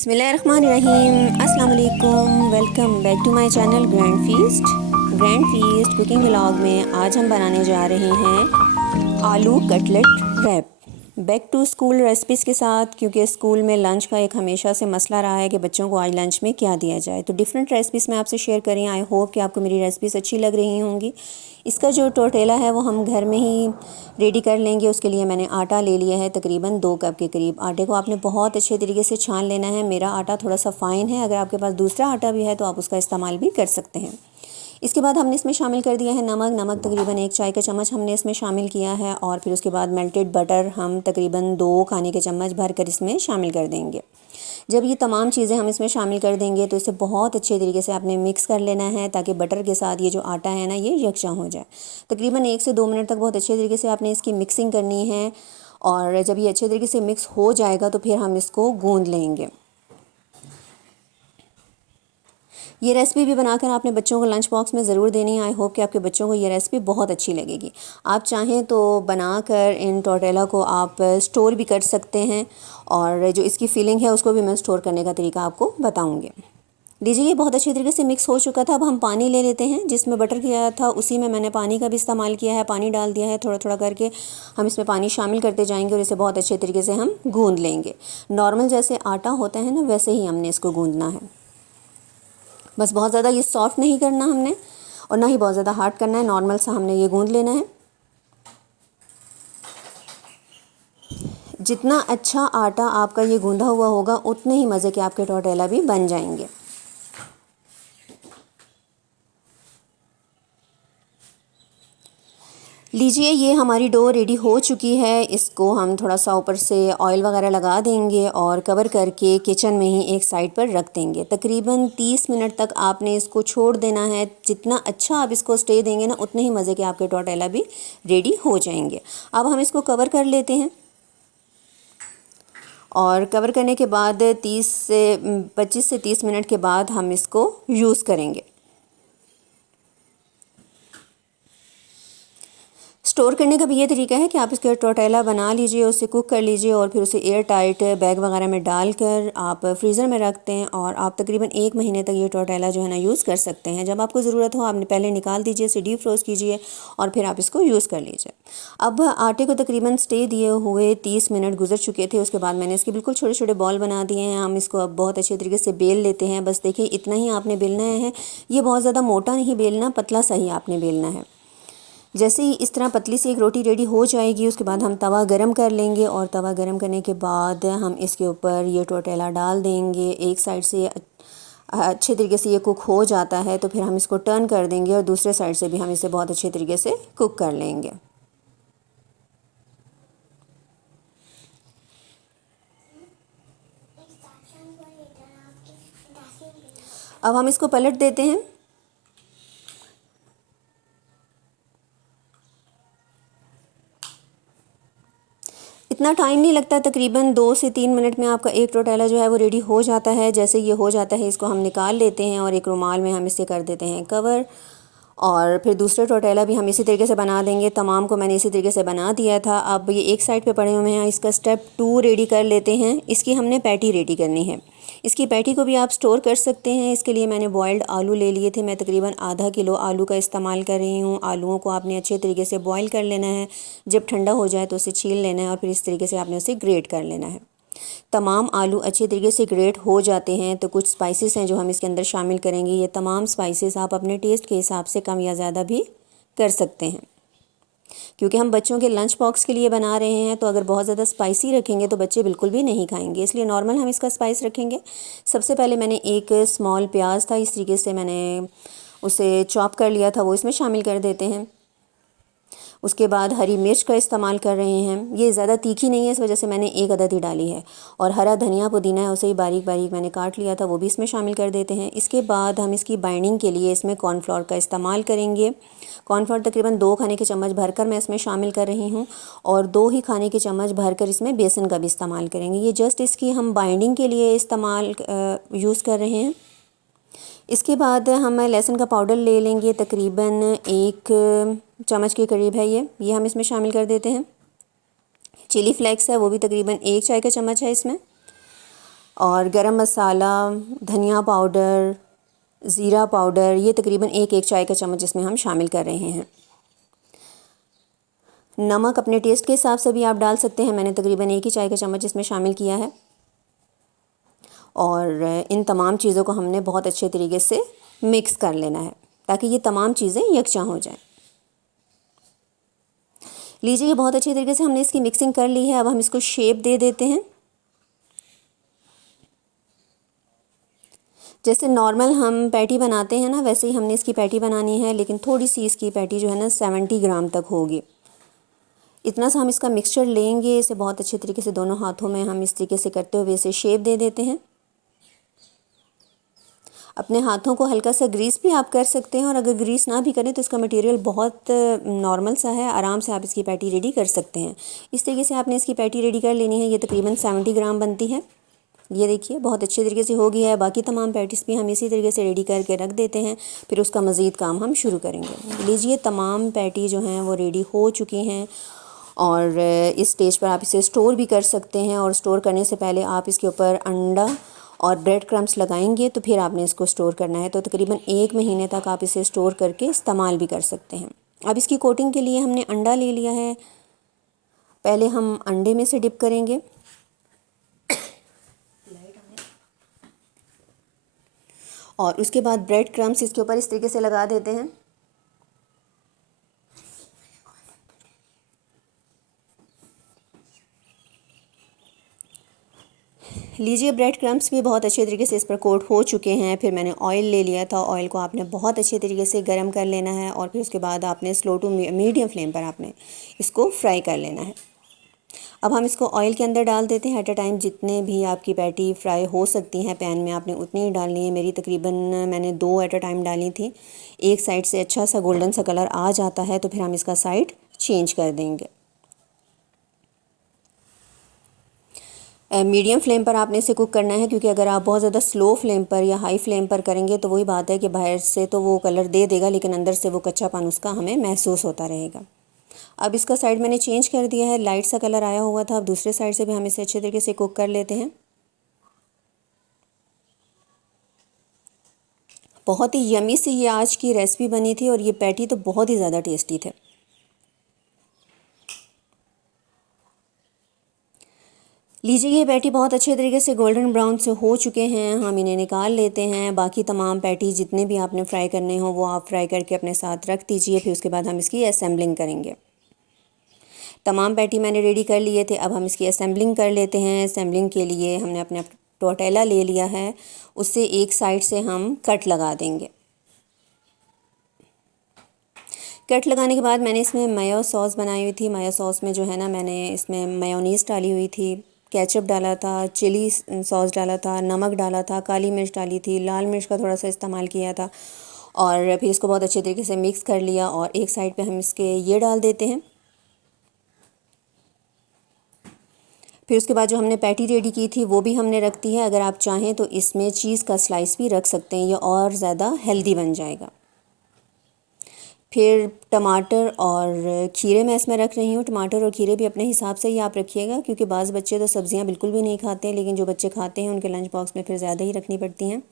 बिस्मिल्लाहिर्रहमानिर्रहीम, अस्सलाम वालेकुम। Welcome back to my channel grand feast cooking vlog में आज हम बनाने जा रहे हैं आलू cutlet wrap. Back to school recipes के साथ, क्योंकि स्कूल में लंच का एक हमेशा से मसला रहा है कि बच्चों को आज लंच में क्या दिया जाए। तो डिफरेंट रेसिपीज़ मैं आपसे शेयर करें। आई होप कि आपको मेरी रेसिपीज़ अच्छी लग रही होंगी। इसका जो टोटेला है वो हम घर में ही रेडी कर लेंगे। उसके लिए मैंने आटा ले लिया है तकरीबन 2 कप के करीब। आटे को आपने बहुत अच्छे तरीके से छान लेना है। मेरा आटा थोड़ा सा फ़ाइन है, अगर आपके पास दूसरा आटा भी है तो आप उसका इस्तेमाल भी कर सकते हैं। इसके बाद हमने इसमें शामिल कर दिया है नमक तकरीबन 1 चाय का चम्मच हमने इसमें शामिल किया है। और फिर उसके बाद मेल्टेड बटर हम तकरीबन 2 खाने के चम्मच भर कर इसमें शामिल कर देंगे। जब ये तमाम चीज़ें हम इसमें शामिल कर देंगे तो इसे बहुत अच्छे तरीके से आपने मिक्स कर लेना है, ताकि बटर के साथ ये जो आटा है ना ये यकजा हो जाए। तकरीबन 1 से 2 मिनट तक बहुत अच्छे तरीके से आपने इसकी मिक्सिंग करनी है। और जब ये अच्छे तरीके से मिक्स हो जाएगा तो फिर हम इसको गूंद लेंगे। ये रेसिपी भी बनाकर आपने बच्चों को लंच बॉक्स में ज़रूर देनी है। आई होप कि आपके बच्चों को ये रेसिपी बहुत अच्छी लगेगी। आप चाहें तो बनाकर इन टोटेला को आप स्टोर भी कर सकते हैं, और जो इसकी फीलिंग है उसको भी मैं स्टोर करने का तरीका आपको बताऊँगी। लीजिए, ये बहुत अच्छी तरीके से मिक्स हो चुका था। अब हम पानी ले लेते हैं। जिसमें बटर किया था उसी में मैंने पानी का भी इस्तेमाल किया है। पानी डाल दिया है, थोड़ा थोड़ा करके हम इसमें पानी शामिल करते जाएंगे और इसे बहुत अच्छे तरीके से हम गूंद लेंगे। नॉर्मल जैसे आटा होता है ना, वैसे ही हमने इसको गूंदना है। बस बहुत ज़्यादा ये सॉफ्ट नहीं करना हमने, और ना ही बहुत ज़्यादा हार्ड करना है। नॉर्मल सा हमने ये गूंद लेना है। जितना अच्छा आटा आपका ये गूंदा हुआ होगा उतने ही मज़े के आपके टोटेला भी बन जाएंगे। लीजिए, ये हमारी डो रेडी हो चुकी है। इसको हम थोड़ा सा ऊपर से ऑयल वगैरह लगा देंगे और कवर करके किचन में ही एक साइड पर रख देंगे। तकरीबन 30 मिनट तक आपने इसको छोड़ देना है। जितना अच्छा आप इसको स्टे देंगे ना, उतने ही मज़े के आपके टोटेला भी रेडी हो जाएंगे। अब हम इसको कवर कर लेते हैं, और कवर करने के बाद 25 से 30 मिनट के बाद हम इसको यूज़ करेंगे। स्टोर करने का भी ये तरीका है कि आप इसका टोटेला बना लीजिए, उसे कुक कर लीजिए और फिर उसे एयर टाइट बैग वगैरह में डालकर आप फ्रीज़र में रखते हैं, और आप तकरीबन 1 महीने तक ये टोटेला जो है ना यूज़ कर सकते हैं। जब आपको ज़रूरत हो आपने पहले निकाल दीजिए, इसे डीप फ्रोज़ कीजिए और फिर आप इसको यूज़ कर लीजिए। अब आटे को तकरीबन स्टे दिए हुए 30 मिनट गुजर चुके थे। उसके बाद मैंने इसके बिल्कुल छोटे छोटे बॉल बना दिए हैं। हम इसको अब बहुत अच्छे तरीके से बेल लेते हैं। बस देखिए, इतना ही आपने बेलना है। ये बहुत ज़्यादा मोटा नहीं बेलना, पतला सा ही आपने बेलना है। जैसे ही इस तरह पतली सी एक रोटी रेडी हो जाएगी, उसके बाद हम तवा गरम कर लेंगे, और तवा गरम करने के बाद हम इसके ऊपर ये टोटेला डाल देंगे। एक साइड से अच्छे तरीके से ये कुक हो जाता है तो फिर हम इसको टर्न कर देंगे, और दूसरे साइड से भी हम इसे बहुत अच्छे तरीके से कुक कर लेंगे। अब हम इसको पलट देते हैं। इतना टाइम नहीं लगता, तकरीबन 2 से 3 मिनट में आपका एक टोटेला जो है वो रेडी हो जाता है। जैसे ये हो जाता है इसको हम निकाल लेते हैं, और एक रुमाल में हम इसे कर देते हैं कवर। और फिर दूसरे टोटेला भी हम इसी तरीके से बना देंगे। तमाम को मैंने इसी तरीके से बना दिया था। अब ये एक साइड पे पड़े हुए हैं। इसका स्टेप 2 रेडी कर लेते हैं। इसकी हमने पैटी रेडी करनी है। इसकी पैटी को भी आप स्टोर कर सकते हैं। इसके लिए मैंने बॉयल्ड आलू ले लिए थे। मैं तकरीबन आधा किलो आलू का इस्तेमाल कर रही हूँ। आलूओं को आपने अच्छे तरीके से बॉयल कर लेना है। जब ठंडा हो जाए तो उसे छील लेना है, और फिर इस तरीके से आपने उसे ग्रेट कर लेना है। तमाम आलू अच्छे तरीके से ग्रेट हो जाते हैं तो कुछ स्पाइसेस हैं जो हम इसके अंदर शामिल करेंगे। ये तमाम स्पाइसेस आप अपने टेस्ट के हिसाब से कम या ज़्यादा भी कर सकते हैं, क्योंकि हम बच्चों के लंच बॉक्स के लिए बना रहे हैं। तो अगर बहुत ज़्यादा स्पाइसी रखेंगे तो बच्चे बिल्कुल भी नहीं खाएंगे, इसलिए नॉर्मल हम इसका स्पाइस रखेंगे। सबसे पहले मैंने एक स्मॉल प्याज था, इस तरीके से मैंने उसे चॉप कर लिया था, वो इसमें शामिल कर देते हैं। उसके बाद हरी मिर्च का इस्तेमाल कर रहे हैं। ये ज़्यादा तीखी नहीं है, इस वजह से मैंने एक अदद ही डाली है। और हरा धनिया पुदीना है, उसे ही बारीक बारीक मैंने काट लिया था, वो भी इसमें शामिल कर देते हैं। इसके बाद हम इसकी बाइंडिंग के लिए इसमें कॉर्नफ्लोर का इस्तेमाल करेंगे। कॉर्नफ्लोर तकरीबन 2 खाने के चम्मच भरकर मैं इसमें शामिल कर रही हूँ, और 2 ही खाने के चम्मच भरकर इसमें बेसन का भी इस्तेमाल करेंगे। ये जस्ट इसकी हम बाइंडिंग के लिए इस्तेमाल यूज़ कर रहे हैं। इसके बाद हम लहसुन का पाउडर ले लेंगे, तकरीबन 1 चम्मच के करीब है ये हम इसमें शामिल कर देते हैं। चिली फ्लेक्स है, वो भी तकरीबन 1 चाय का चम्मच है इसमें। और गरम मसाला, धनिया पाउडर, ज़ीरा पाउडर, ये तकरीबन एक चाय का चम्मच इसमें हम शामिल कर रहे हैं। नमक अपने टेस्ट के हिसाब से भी आप डाल सकते हैं, मैंने तकरीबन 1 चाय का चम्मच इसमें शामिल किया है। और इन तमाम चीज़ों को हमने बहुत अच्छे तरीके से मिक्स कर लेना है ताकि ये तमाम चीज़ें यकजा हो जाएं। लीजिए, ये बहुत अच्छी तरीके से हमने इसकी मिक्सिंग कर ली है। अब हम इसको शेप दे देते हैं। जैसे नॉर्मल हम पैटी बनाते हैं ना, वैसे ही हमने इसकी पैटी बनानी है, लेकिन थोड़ी सी इसकी पैटी जो है ना 70 ग्राम तक होगी। इतना सा हम इसका मिक्सचर लेंगे, इसे बहुत अच्छे तरीके से दोनों हाथों में हम इस तरीके से करते हुए इसे शेप दे देते हैं। अपने हाथों को हल्का सा ग्रीस भी आप कर सकते हैं, और अगर ग्रीस ना भी करें तो इसका मटेरियल बहुत नॉर्मल सा है, आराम से आप इसकी पैटी रेडी कर सकते हैं। इस तरीके से आपने इसकी पैटी रेडी कर लेनी है। ये तकरीबन 70 ग्राम बनती है। ये देखिए बहुत अच्छे तरीके से हो गया है। बाकी तमाम पैटीज़ भी हम इसी तरीके से रेडी करके रख देते हैं, फिर उसका मज़ीद काम हम शुरू करेंगे। लीजिए, तमाम पैटी जो हैं वो रेडी हो चुकी हैं, और इस स्टेज पर आप इसे स्टोर भी कर सकते हैं। और स्टोर करने से पहले आप इसके ऊपर अंडा और ब्रेड क्रम्स लगाएंगे, तो फिर आपने इसको स्टोर करना है। तो तकरीबन 1 महीने तक आप इसे स्टोर करके इस्तेमाल भी कर सकते हैं। अब इसकी कोटिंग के लिए हमने अंडा ले लिया है। पहले हम अंडे में से डिप करेंगे, और उसके बाद ब्रेड क्रम्स इसके ऊपर इस तरीके से लगा देते हैं। लीजिए, ब्रेड क्रम्स भी बहुत अच्छे तरीके से इस पर कोट हो चुके हैं। फिर मैंने ऑयल ले लिया था। ऑयल को आपने बहुत अच्छे तरीके से गर्म कर लेना है, और फिर उसके बाद आपने स्लो टू मीडियम फ्लेम पर आपने इसको फ्राई कर लेना है। अब हम इसको ऑयल के अंदर डाल देते हैं। एट अ टाइम जितने भी आपकी पैटी फ्राई हो सकती हैं पैन में, आपने उतनी ही डालनी है। मेरी तकरीबन मैंने 2 एट अ टाइम डाली थी। एक साइड से अच्छा सा गोल्डन सा कलर आ जाता है तो फिर हम इसका साइड चेंज कर देंगे। मीडियम फ्लेम पर आपने इसे कुक करना है, क्योंकि अगर आप बहुत ज़्यादा स्लो फ्लेम पर या हाई फ्लेम पर करेंगे तो वही बात है कि बाहर से तो वो कलर दे देगा, लेकिन अंदर से वो कच्चापन उसका हमें महसूस होता रहेगा। अब इसका साइड मैंने चेंज कर दिया है, लाइट सा कलर आया हुआ था। अब दूसरे साइड से भी हम इसे अच्छे तरीके से कुक कर लेते हैं। बहुत ही यमी सी ये आज की रेसिपी बनी थी, और ये पैटी तो बहुत ही ज़्यादा टेस्टी थे। लीजिए, ये पैटी बहुत अच्छे तरीके से गोल्डन ब्राउन से हो चुके हैं। हम इन्हें निकाल लेते हैं। बाकी तमाम पैटी जितने भी आपने फ्राई करने हो वो आप फ्राई करके अपने साथ रख दीजिए। फिर उसके बाद हम इसकी असेंबलिंग करेंगे। तमाम पैटी मैंने रेडी कर लिए थे। अब हम इसकी असेंबलिंग कर लेते हैं। असेंबलिंग के लिए हमने अपना टोर्टेला ले लिया है, उससे एक साइड से हम कट लगा देंगे। कट लगाने के बाद मैंने इसमें मायो सॉस बनाई हुई थी। मायो सॉस में जो है ना, मैंने इसमें मेयोनीज़ डाली हुई थी, केचप डाला था, चिली सॉस डाला था, नमक डाला था, काली मिर्च डाली थी, लाल मिर्च का थोड़ा सा इस्तेमाल किया था, और फिर इसको बहुत अच्छे तरीके से मिक्स कर लिया। और एक साइड पे हम इसके ये डाल देते हैं। फिर उसके बाद जो हमने पैटी रेडी की थी वो भी हमने रख दी है। अगर आप चाहें तो इसमें चीज़ का स्लाइस भी रख सकते हैं, ये और ज़्यादा हेल्दी बन जाएगा। फिर टमाटर और खीरे मैं इसमें रख रही हूँ। टमाटर और खीरे भी अपने हिसाब से ही आप रखिएगा, क्योंकि बाज़ बच्चे तो सब्ज़ियाँ बिल्कुल भी नहीं खाते, लेकिन जो बच्चे खाते हैं उनके लंच बॉक्स में फिर ज़्यादा ही रखनी पड़ती हैं।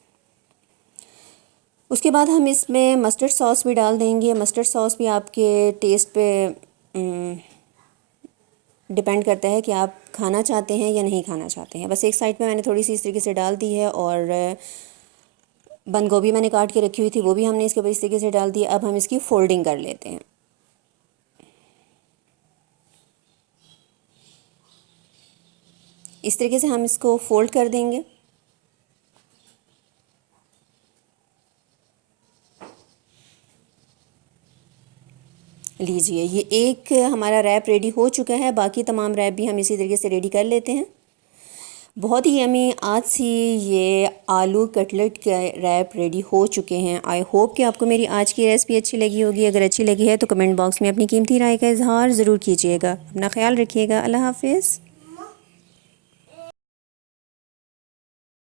उसके बाद हम इसमें मस्टर्ड सॉस भी डाल देंगे। मस्टर्ड सॉस भी आपके टेस्ट पे डिपेंड करता है कि आप खाना चाहते हैं या नहीं खाना चाहते हैं। बस एक साइड पे मैंने थोड़ी सी इस तरीके से डाल दी है, और बंद गोभी मैंने काट के रखी हुई थी वो भी हमने इसके ऊपर इस तरीके से डाल दी। अब हम इसकी फोल्डिंग कर लेते हैं। इस तरीके से हम इसको फोल्ड कर देंगे। लीजिए, ये एक हमारा रैप रेडी हो चुका है। बाकी तमाम रैप भी हम इसी तरीके से रेडी कर लेते हैं। बहुत ही यमी आज सी ये आलू कटलेट के रैप रेडी हो चुके हैं। आई होप कि आपको मेरी आज की रेसिपी अच्छी लगी होगी। अगर अच्छी लगी है तो कमेंट बॉक्स में अपनी कीमती राय का इजहार ज़रूर कीजिएगा। अपना ख्याल रखिएगा। अल्लाह हाफिज़।